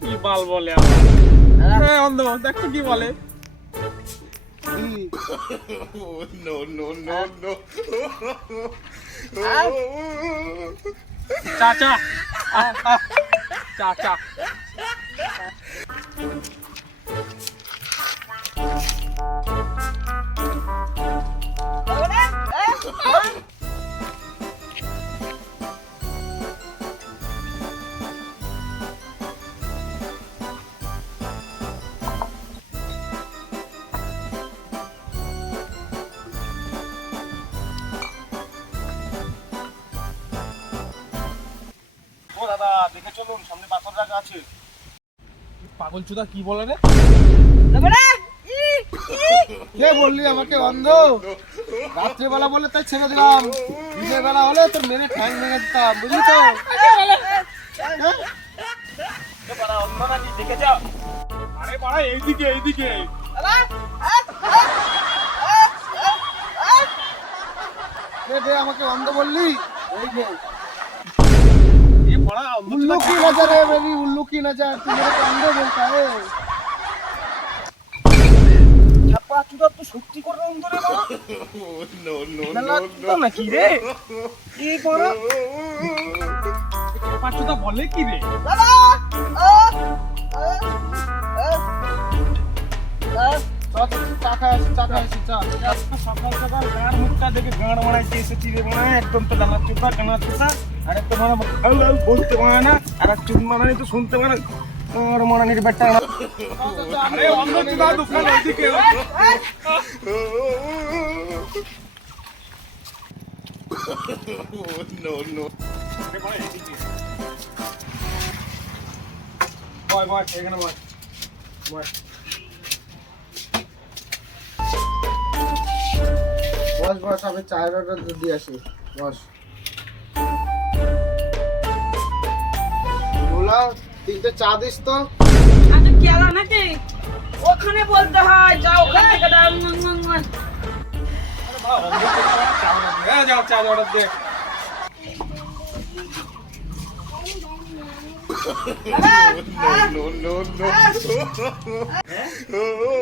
কি বাল বলে অন্ধ দেখ তো কি বলে। no, no, no, no. চাচা। চা দেখে চলুন সামনে পাথর রাখা আছে। পাগল চুদা কি বলে রে? কে বললি আমাকে অন্ধ? রাত্রিবেলা বলে তাই ছেড়ে দিলাম। দিনের বেলা হলে তোর মেরে ঠ্যাং ভেঙে দিতাম বুঝলি তো? দেখে যাও আরে বাড়া এইদিকে এইদিকে। আমাকে অন্ধ বললি। এই उल्लू की नजर है मेरी उल्लू की नजर तू मेरे को अंधे बोलता है ছাপা চুদা তো সত্যি করে অন্ধ রে বাবা no, no, মেলা no, চুদা নাকি রে কি করো পাঁচুদা বলে কি রে চল সকাল সকাল গাঁর মুখটা দেখে গাঁড় মারাইতে এসেছি রে মানে একদম তো ডানা চুদা ডানা চুদা আর একটা মানে বলতে পারে না আর এক চুদ মারানি তো শুনতে পারে গাঁড় মারানির বেটা আরে অন্ধ চুদা দোকান এইদিকে no, বস বস আমি চায়ের অর্ডার দিয়ে আসি বস। বলা তিনটে চা দিস তো। আচ্ছা কেলা নাকি? ওখানে বলতে হয় যা ওখানে থেকে দাও। যাও চা অর্ডার দে। No, no, no, no.